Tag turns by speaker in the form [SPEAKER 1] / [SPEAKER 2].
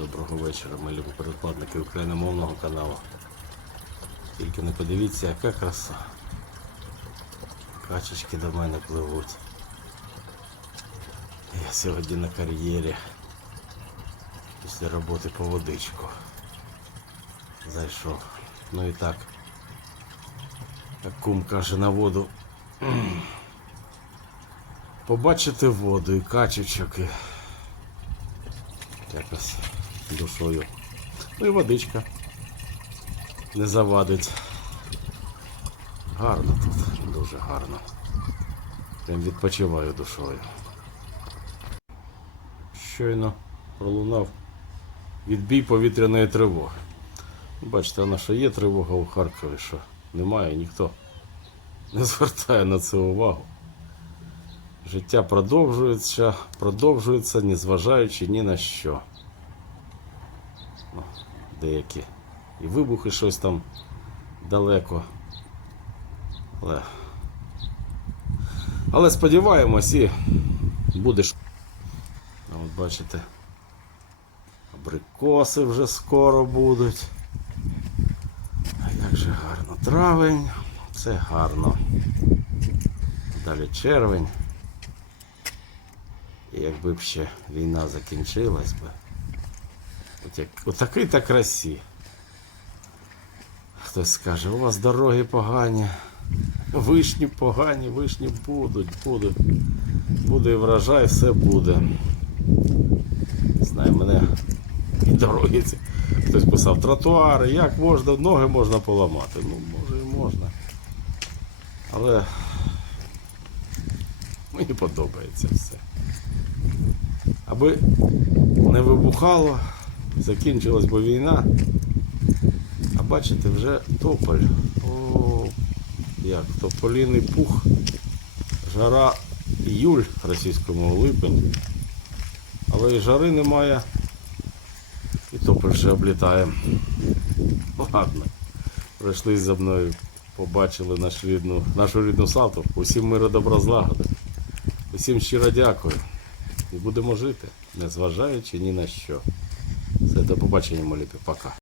[SPEAKER 1] доброго вечора, мої любі передплатники україномовного каналу. Тільки не подивіться, яка краса. Качечки до мене пливуть. Я сьогодні на кар'єрі. Після роботи по водичку. Зайшов. Ну і так. Як кум каже на воду. Побачити воду і качечок якось душою. Ну і водичка не завадить. Гарно тут, дуже гарно. Прям відпочиваю душою. Щойно пролунав відбій повітряної тривоги. Бачите, вона що є тривога у Харкові, що немає, ніхто не звертає на це увагу. Життя продовжується, продовжується, незважаючи ні на що. Деякі і вибухи щось там далеко. Але, але сподіваємось і будеш. От бачите, абрикоси вже скоро будуть. Як же гарно. Травень, це гарно. Далі червень. І якби б ще війна закінчилась би. От як, от такий та красі. Хтось скаже, у вас дороги погані, вишні погані, вишні будуть, будуть. Буде і врожай, все буде. Знаю, мене і дороги. Хтось писав тротуари, як можна, ноги можна поламати. Ну, може і можна. Але мені подобається все. Аби не вибухало, закінчилась би війна. А бачите, вже тополь. О, як тополіний пух. Жара іюль російському липень. Але і жари немає. І тополь ще облітає. Ладно. Прийшли за мною, побачили нашу рідну, нашу рідну Салту. Усім миру добра злагоди. Усім щиро дякую. І будемо жити, незважаючи ні на що. Все, до побачення, моліпі. Пока.